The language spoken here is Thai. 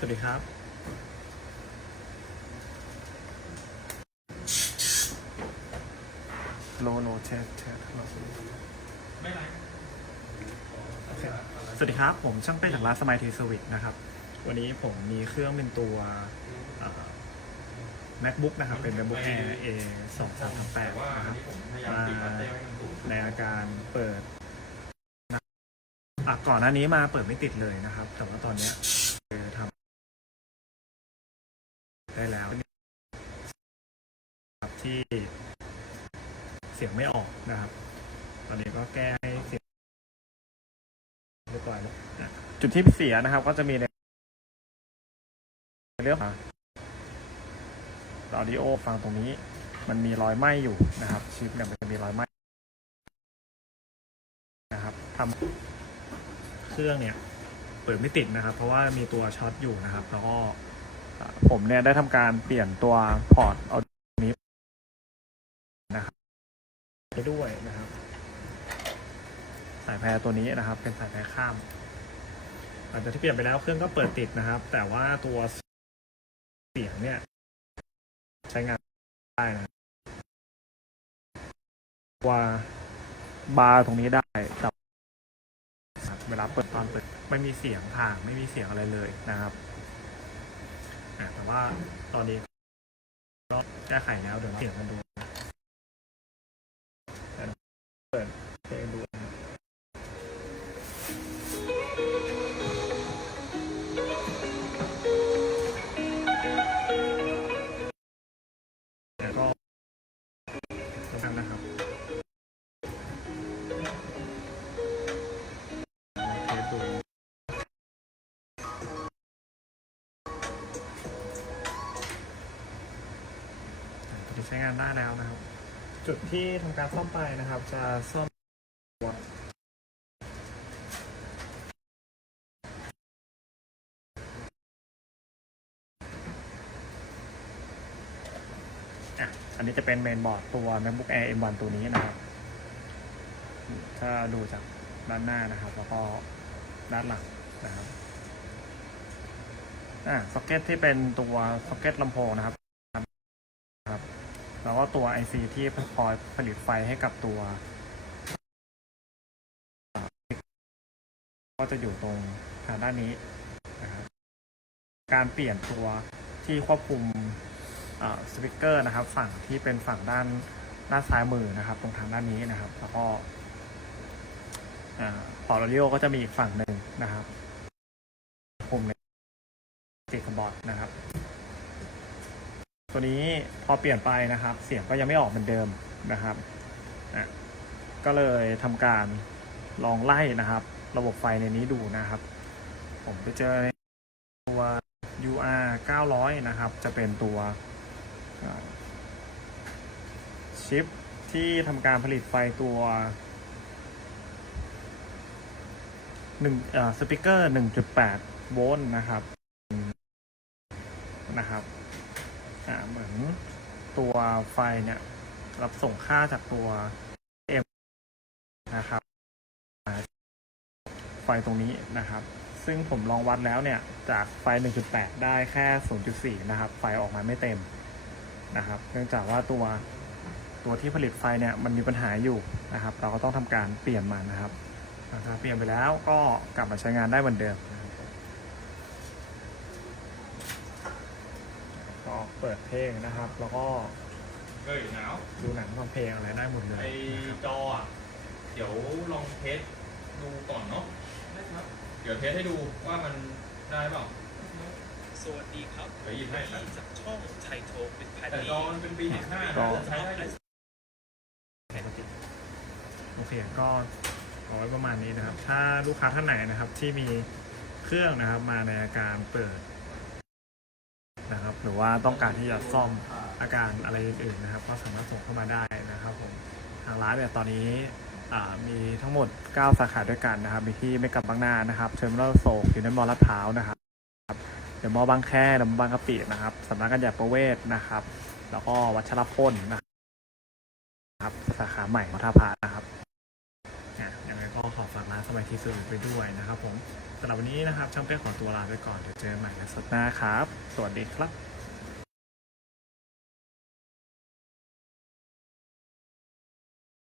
สวัสดีครับ โลโลแชทแชทโลโอเคสวัสดีครับ ผมช่างเป้จากร้านสมัยทีสวิตนะครับ วันนี้ผมมีเครื่องเป็นตัวเอ่อ MacBook นะครับ เป็น MacBook Air A 2 3 8นะครับมาในอาการเปิดนะอะก่อนหน้านี้มาเปิดไม่ติดเลยนะครับ แต่ว่าตอนเนี้ยคือทำได้แล้วครับ ที่เสียงไม่ออกนะครับ ตอนนี้ก็แก้ให้เสียงเรียบร้อยแล้วนะจุดที่เสียนะครับ ก็จะมีในเรื่องของออดิโอฟังตรงนี้ มันมีรอยไหม้อยู่นะครับ ชิปเนี่ยมันจะมีรอยไหม้นะครับทำเครื่องเนี่ยเปิดไม่ติดนะครับ เพราะว่ามีตัวช็อตอยู่นะครับ แล้วก็ผมเนี่ยได้ทำการเปลี่ยนตัวพอร์ต ด้วยนะครับ สายแพรตัวนี้นะครับ เป็นสายแพรข้ามหลังจากที่เปลี่ยนไปแล้วเครื่องก็เปิดติดนะครับ แต่ว่าตัวเสียงเนี่ย ใช้งานได้นะว่าบาร์ตรงนี้ได้แต่เวลาเปิดตอนเปิดไม่มีเสียงผ่านไม่มีเสียงอะไรเลยนะครับแต่ว่าตอนนี้ก็แก้ไขแล้วเดี๋ยวเราเสียงกันดูเดี๋ยว เปิดเพลงดูนะครับแล้วก็แล้วกันะครับเทสดูตัวนี้ใช้งานได้แล้วนะครับ จุดที่ทำการซ่อมไปนะครับ จะซ่อมอะอันนี้จะเป็นเมนบอร์ดตัว MacBook Air M1 ตัวนี้นะครับ ถ้าดูจากด้านหน้านะครับ แล้วก็ด้านหลังนะครับอ่า ซ็อกเก็ตที่เป็นตัว ซ็อกเก็ตลำโพงนะครับ แล้วก็ตัว IC ที่คอยผลิตไฟให้กับตัว ก็จะอยู่ตรงทางด้านนี้นะครับการเปลี่ยนตัวที่ควบคุมสปีกเกอร์นะครับ ฝั่งที่เป็นฝั่งด้านด้านซ้ายมือนะครับ ตรงทางด้านนี้นะครับ แล้วก็พอร์ตอดิโอก็จะมีอีกฝั่งหนึ่งนะครับคุมในติดกับบอร์ดนะครับ ตัวนี้พอเปลี่ยนไปนะครับ เสียงก็ยังไม่ออกเหมือนเดิมนะครับอะก็เลยทำการลองไล่นะครับ ระบบไฟในนี้ดูนะครับ ผมไปเจอตัว UR 900 นะครับ จะเป็นตัวชิปที่ทำการผลิตไฟตัวหนึ่งสปีกเกอร์1.8โวลต์นะครับนะครับ อ่าเหมือนตัวไฟเนี่ย รับส่งค่าจากตัว M นะครับไฟตรงนี้นะครับ ซึ่งผมลองวัดแล้วเนี่ย จากไฟ 1.8 ได้แค่ 0.4 นะครับ ไฟออกมาไม่เต็มนะครับ เนื่องจากว่าตัวตัวที่ผลิตไฟเนี่ยมันมีปัญหาอยู่นะครับ เราก็ต้องทำการเปลี่ยนมันนะครับหลังจาเปลี่ยนไปแล้วก็กลับมาใช้งานได้เหมือนเดิมนะครับก็ เปิดเพลงนะครับ แล้วก็เฮ้ยหนาวดูหนังฟังเพลงอะไรได้หมดเลยไอนะครับจออะเดี๋ยวลองเทสดูก่อนเนาะเดี๋ยวเทสให้ดูว่ามันได้เปล่าสวัสดีครับเดี๋ยวหยิบให้ครับจากช่องไทยโทเป็นแพนแต่ดี้จอมันเป็นปีสิบห้าก็ใช้ได้อยู่ปกติโอเคก็เอาไว้ประมาณนี้นะครับ ถ้าลูกค้าท่านไหนนะครับที่มีเครื่องนะครับมาในอาการเปิดนะครับ หรือว่าต้องการที่จะซ่อมอาการอะไรอื่นๆนะครับ ก็สามารถส่งเข้ามาได้นะครับผมทางร้านเนี่ยตอนนี้มีทั้งหมด 9 สาขาด้วยกันนะครับ มีที่เมกับบางนานะครับเทอร์มินอลโศกอยู่ในมอลลาดพร้าวนะครับเดี๋ยวมอบางแคเดยวมอบางกะปินะครับสำนักงานใหญ่ประเวศนะครับ แล้วก็วัชรพลนะครับสาขาใหม่ของท่าพระนะครับอะยังไงก็ขอฝากร้านสมัยทีสุดไปด้วยนะครับผม สำหรับวันนี้นะครับ ช่องเป้ขอตัวลาไปก่อน เดี๋ยวเจอกันใหม่ในสัปดาห์ครับ สวัสดีครับ